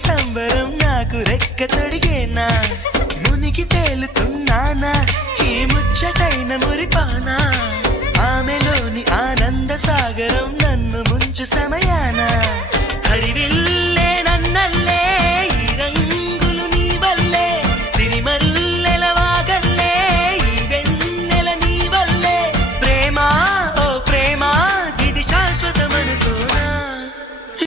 సంబరం నాకు రెక్క తొడిగేనా మునిగి తేలుతున్నానా ఈ ముచ్చటైన మురిపానా ఆమెలోని ఆనంద సాగరం నన్ను ముంచు సమయానా